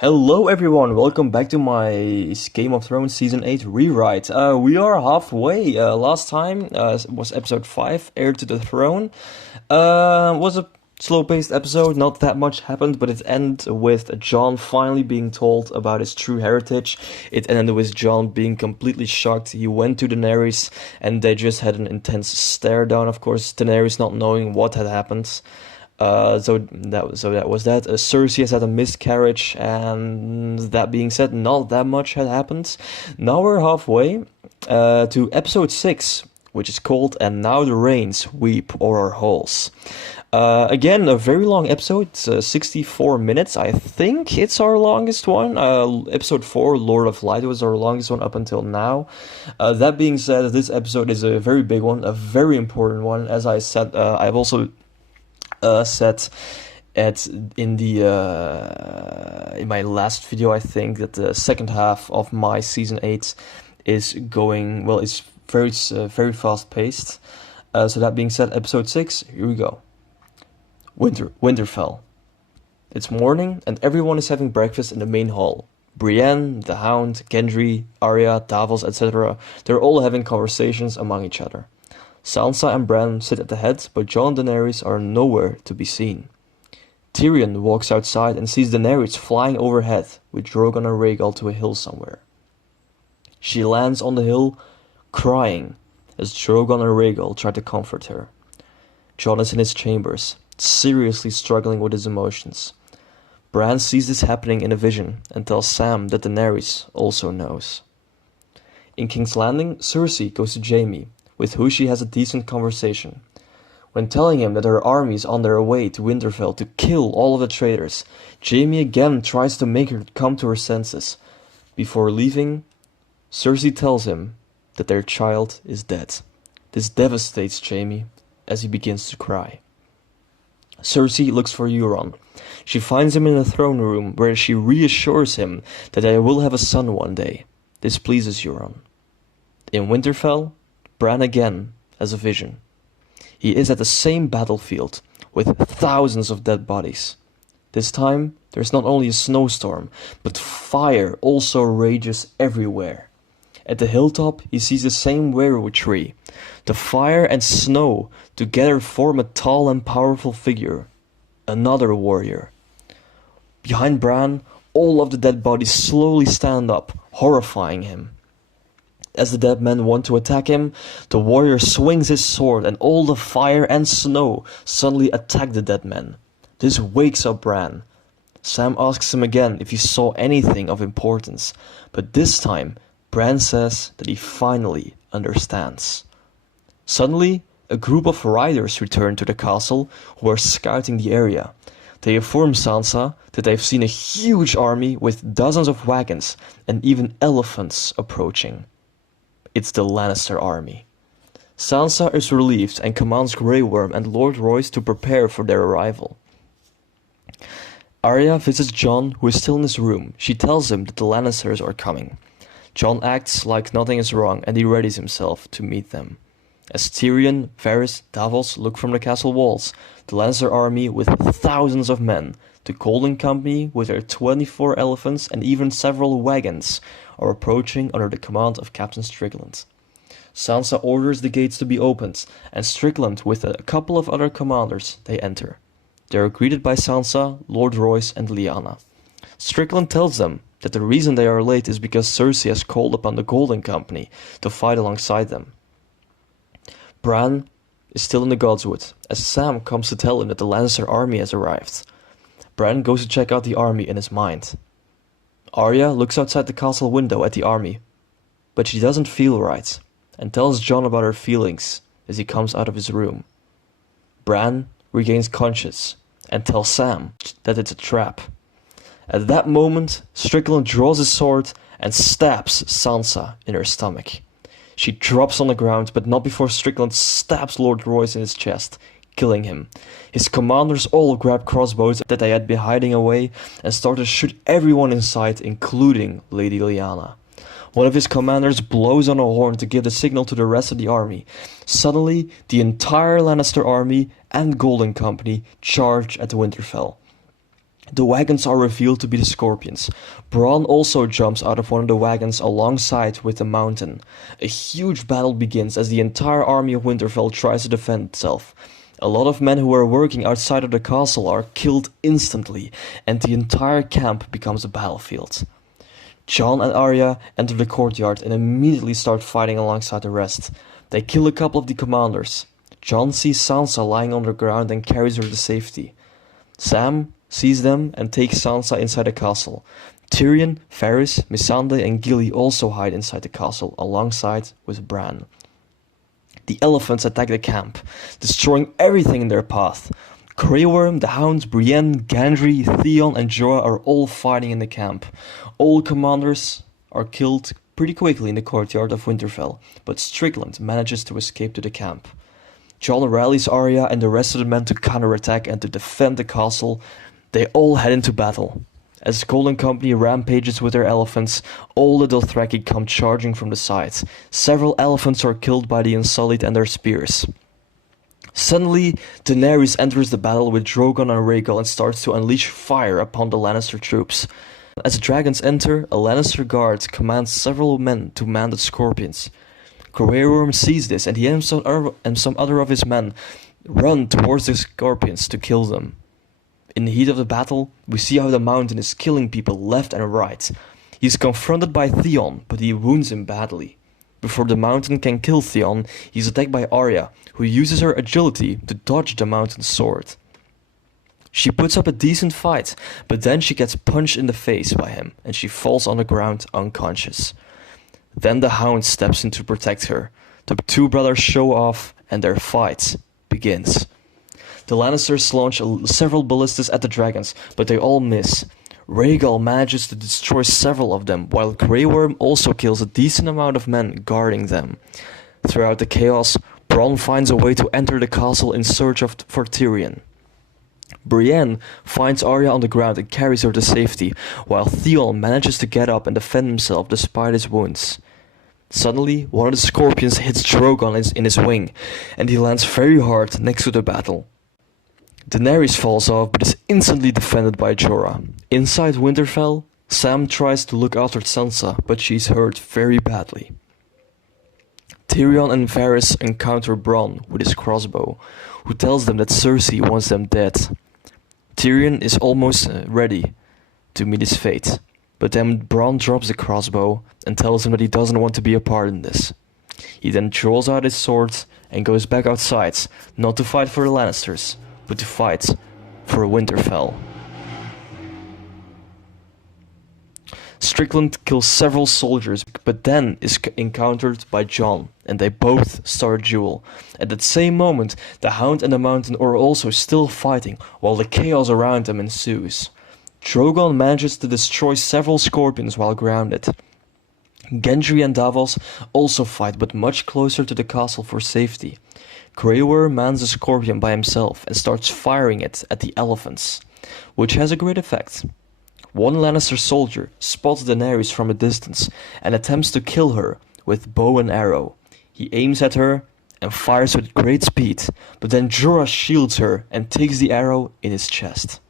Hello everyone, welcome back to my Game of Thrones Season 8 rewrite. We are halfway. Last time was episode 5, Heir to the Throne. Was a slow-paced episode, not that much happened, but it ended with Jon finally being told about his true heritage. It ended with Jon being completely shocked. He went to Daenerys and they just had an intense stare down, of course, Daenerys not knowing what had happened. So that was that. Cersei has had a miscarriage, and that being said, not that much had happened. Now we're halfway to episode 6, which is called "And Now the Rains Weep O'er Our Halls." Again, a very long episode, 64 minutes. I think it's our longest one. Episode 4, Lord of Light, was our longest one up until now. That being said, this episode is a very big one, a very important one. As I said, I've also said in my last video, I think that the second half of my season 8 is going well. It's very fast paced. So that being said, episode 6, here we go. Winterfell. It's morning and everyone is having breakfast in the main hall. Brienne, the Hound, Gendry, Arya, Davos, etc. They're all having conversations among each other. Sansa and Bran sit at the head, but Jon and Daenerys are nowhere to be seen. Tyrion walks outside and sees Daenerys flying overhead with Drogon and Rhaegal to a hill somewhere. She lands on the hill, crying, as Drogon and Rhaegal try to comfort her. Jon is in his chambers, seriously struggling with his emotions. Bran sees this happening in a vision and tells Sam that Daenerys also knows. In King's Landing, Cersei goes to Jaime, with who she has a decent conversation. When telling him that her army is on their way to Winterfell to kill all of the traitors, Jaime again tries to make her come to her senses. Before leaving, Cersei tells him that their child is dead. This devastates Jaime as he begins to cry. Cersei looks for Euron. She finds him in the throne room where she reassures him that they will have a son one day. This pleases Euron. In Winterfell, Bran again has a vision. He is at the same battlefield with thousands of dead bodies. This time, there's not only a snowstorm, but fire also rages everywhere. At the hilltop, he sees the same weirwood tree. The fire and snow together form a tall and powerful figure. Another warrior. Behind Bran, all of the dead bodies slowly stand up, horrifying him. As the dead men want to attack him, the warrior swings his sword and all the fire and snow suddenly attack the dead men. This wakes up Bran. Sam asks him again if he saw anything of importance, but this time Bran says that he finally understands. Suddenly, a group of riders return to the castle who are scouting the area. They inform Sansa that they've seen a huge army with dozens of wagons and even elephants approaching. It's the Lannister army. Sansa is relieved and commands Grey Worm and Lord Royce to prepare for their arrival. Arya visits Jon, who is still in his room. She tells him that the Lannisters are coming. Jon acts like nothing is wrong and he readies himself to meet them. As Tyrion, Varys, Davos look from the castle walls, the Lannister army with thousands of men, the Golden Company with their 24 elephants and even several wagons are approaching under the command of Captain Strickland. Sansa orders the gates to be opened, and Strickland with a couple of other commanders, they enter. They are greeted by Sansa, Lord Royce and Lyanna. Strickland tells them that the reason they are late is because Cersei has called upon the Golden Company to fight alongside them. Bran is still in the Godswood, as Sam comes to tell him that the Lannister army has arrived. Bran goes to check out the army in his mind. Arya looks outside the castle window at the army, but she doesn't feel right, and tells Jon about her feelings as he comes out of his room. Bran regains conscience, and tells Sam that it's a trap. At that moment, Strickland draws his sword and stabs Sansa in her stomach. She drops on the ground, but not before Strickland stabs Lord Royce in his chest, killing him. His commanders all grab crossbows that they had been hiding away and start to shoot everyone in sight, including Lady Lyanna. One of his commanders blows on a horn to give the signal to the rest of the army. Suddenly, the entire Lannister army and Golden Company charge at Winterfell. The wagons are revealed to be the scorpions. Bronn also jumps out of one of the wagons alongside with the mountain. A huge battle begins as the entire army of Winterfell tries to defend itself. A lot of men who are working outside of the castle are killed instantly, and the entire camp becomes a battlefield. Jon and Arya enter the courtyard and immediately start fighting alongside the rest. They kill a couple of the commanders. Jon sees Sansa lying on the ground and carries her to safety. Sam sees them and takes Sansa inside the castle. Tyrion, Varys, Missandei and Gilly also hide inside the castle alongside with Bran. The elephants attack the camp, destroying everything in their path. Grey Worm, the Hound, Brienne, Gendry, Theon and Jorah are all fighting in the camp. All commanders are killed pretty quickly in the courtyard of Winterfell, but Strickland manages to escape to the camp. Jon rallies Arya and the rest of the men to counterattack and to defend the castle. They all head into battle. As Golden Company rampages with their elephants, all the Dothraki come charging from the sides. Several elephants are killed by the Unsullied and their spears. Suddenly, Daenerys enters the battle with Drogon and Rhaegal and starts to unleash fire upon the Lannister troops. As the dragons enter, a Lannister guard commands several men to man the scorpions. Grey Worm sees this and he and some other of his men run towards the scorpions to kill them. In the heat of the battle, we see how the mountain is killing people left and right. He is confronted by Theon, but he wounds him badly. Before the mountain can kill Theon, he is attacked by Arya, who uses her agility to dodge the mountain's sword. She puts up a decent fight, but then she gets punched in the face by him, and she falls on the ground unconscious. Then the Hound steps in to protect her. The two brothers show off, and their fight begins. The Lannisters launch several ballistas at the dragons, but they all miss. Rhaegal manages to destroy several of them, while Grey Worm also kills a decent amount of men guarding them. Throughout the chaos, Bronn finds a way to enter the castle in search for Tyrion. Brienne finds Arya on the ground and carries her to safety, while Theon manages to get up and defend himself despite his wounds. Suddenly, one of the scorpions hits Drogon in his wing, and he lands very hard next to the battle. Daenerys falls off but is instantly defended by Jorah. Inside Winterfell, Sam tries to look after Sansa, but she's hurt very badly. Tyrion and Varys encounter Bronn with his crossbow, who tells them that Cersei wants them dead. Tyrion is almost ready to meet his fate, but then Bronn drops the crossbow and tells him that he doesn't want to be a part in this. He then draws out his sword and goes back outside, not to fight for the Lannisters, but to fight for Winterfell. Strickland kills several soldiers, but then is encountered by Jon, and they both start a duel. At that same moment, the Hound and the Mountain are also still fighting, while the chaos around them ensues. Drogon manages to destroy several scorpions while grounded. Gendry and Davos also fight, but much closer to the castle for safety. Grey Worm mans a scorpion by himself and starts firing it at the elephants, which has a great effect. One Lannister soldier spots Daenerys from a distance and attempts to kill her with bow and arrow. He aims at her and fires with great speed, but then Jorah shields her and takes the arrow in his chest.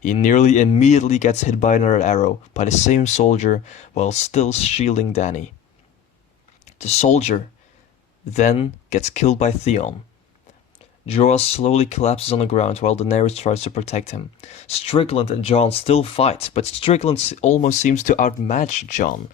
He nearly immediately gets hit by another arrow by the same soldier while still shielding Dany. The soldier then gets killed by Theon. Jorah slowly collapses on the ground while Daenerys tries to protect him. Strickland and Jon still fight, but Strickland almost seems to outmatch Jon.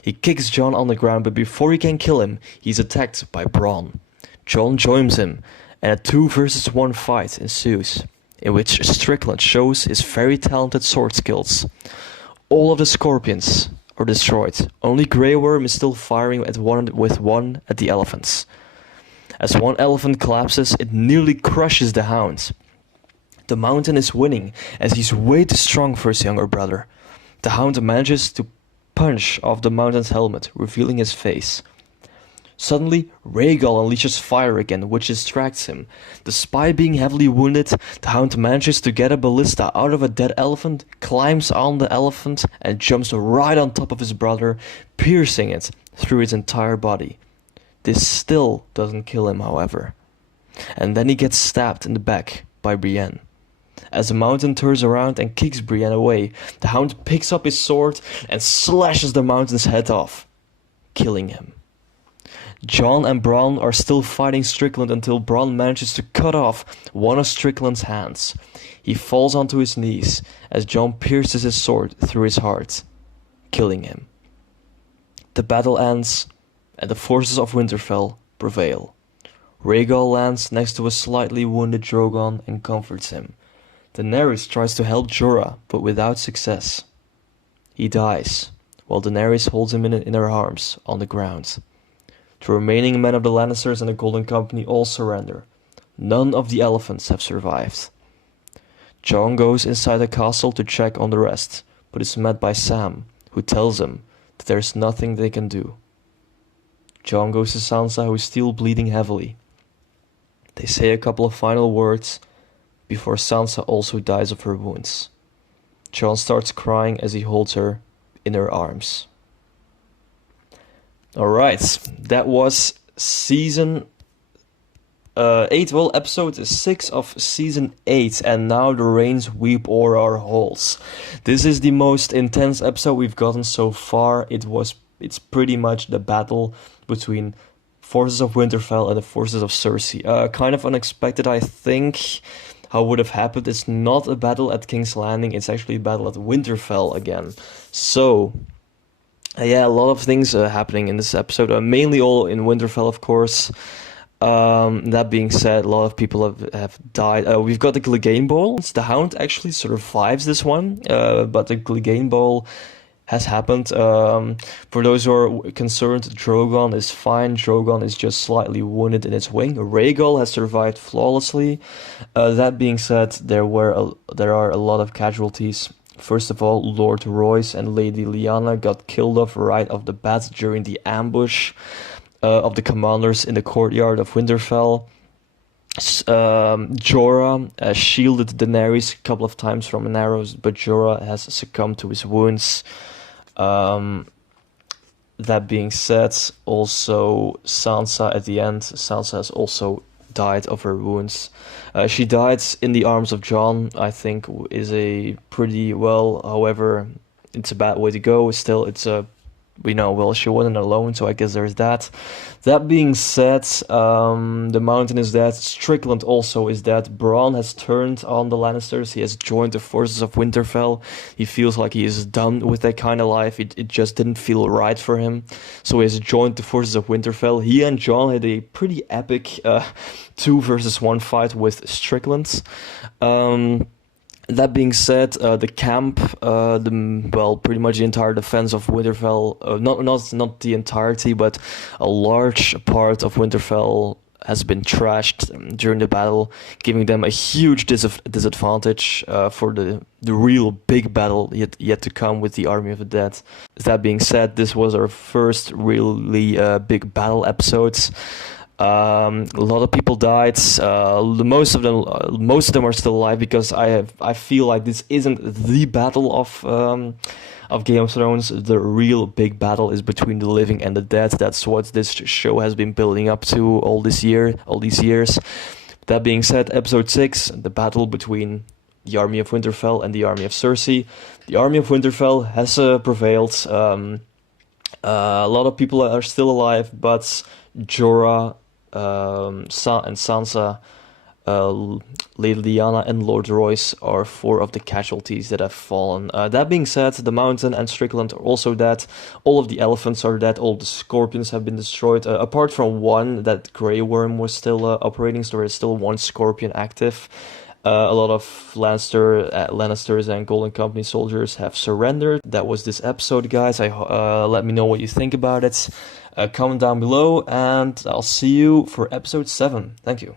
He kicks Jon on the ground, but before he can kill him, he's attacked by Bronn. Jon joins him, and a 2 versus 1 fight ensues, in which Strickland shows his very talented sword skills. All of the scorpions are destroyed. Only Grey Worm is still firing with one at the elephants. As one elephant collapses, it nearly crushes the Hound. The Mountain is winning, as he's way too strong for his younger brother. The Hound manages to punch off the Mountain's helmet, revealing his face. Suddenly, Rhaegal unleashes fire again, which distracts him. Despite being heavily wounded, the Hound manages to get a ballista out of a dead elephant, climbs on the elephant, and jumps right on top of his brother, piercing it through its entire body. This still doesn't kill him, however. And then he gets stabbed in the back by Brienne. As the Mountain turns around and kicks Brienne away, the Hound picks up his sword and slashes the Mountain's head off, killing him. Jon and Bronn are still fighting Strickland until Bronn manages to cut off one of Strickland's hands. He falls onto his knees as Jon pierces his sword through his heart, killing him. The battle ends, and the forces of Winterfell prevail. Rhaegal lands next to a slightly wounded Drogon and comforts him. Daenerys tries to help Jorah, but without success. He dies, while Daenerys holds him in her arms on the ground. The remaining men of the Lannisters and the Golden Company all surrender. None of the elephants have survived. Jon goes inside the castle to check on the rest, but is met by Sam, who tells him that there is nothing they can do. Jon goes to Sansa, who is still bleeding heavily. They say a couple of final words before Sansa also dies of her wounds. Jon starts crying as he holds her in her arms. Alright, that was season 8, well, episode 6 of season 8, and now the rains weep o'er our halls. This is the most intense episode we've gotten so far. It's pretty much the battle between forces of Winterfell and the forces of Cersei. Kind of unexpected, I think, how would have happened. It's not a battle at King's Landing, it's actually a battle at Winterfell again. So, yeah, a lot of things happening in this episode, mainly all in Winterfell, of course. That being said, a lot of people have died. We've got the Clegane Bowl. The Hound actually survives this one, but the Clegane Bowl has happened. For those who are concerned, Drogon is fine. Drogon is just slightly wounded in its wing. Rhaegal has survived flawlessly. That being said, there are a lot of casualties. First of all, Lord Royce and Lady Lyanna got killed off right off the bat during the ambush of the commanders in the courtyard of Winterfell. Jorah shielded Daenerys a couple of times from an arrows, but Jorah has succumbed to his wounds. That being said, also Sansa at the end, Sansa has also died of her wounds. She died in the arms of Jon, I think is a pretty well, however, it's a bad way to go. Still, it's a, well, she wasn't alone, so I guess there's that. That being said, the Mountain is dead. Strickland also is dead. Bronn has turned on the Lannisters. He has joined the forces of Winterfell. He feels like he is done with that kind of life. It just didn't feel right for him. So he has joined the forces of Winterfell. He and Jon had a pretty epic 2 versus 1 fight with Strickland. That being said, the camp, pretty much the entire defense of Winterfell, not the entirety, but a large part of Winterfell has been trashed during the battle, giving them a huge disadvantage for the real big battle yet to come with the Army of the Dead. That being said, this was our first really big battle episodes. A lot of people died. Most of them are still alive, because I feel like this isn't the battle of Game of Thrones. The real big battle is between the living and the dead. That's what this show has been building up to all these years. That being said, episode 6, the battle between the Army of Winterfell and the Army of Cersei. The Army of Winterfell has prevailed. A lot of people are still alive, but Jorah, and Sansa, Lady Lyanna and Lord Royce are 4 of the casualties that have fallen. That being said, the Mountain and Strickland are also dead. All of the elephants are dead. All the scorpions have been destroyed. Apart from one, that Grey Worm was still operating, so there is still 1 scorpion active. A lot of Lannisters and Golden Company soldiers have surrendered. That was this episode, guys. Let me know what you think about it. Comment down below, and I'll see you for episode 7. Thank you.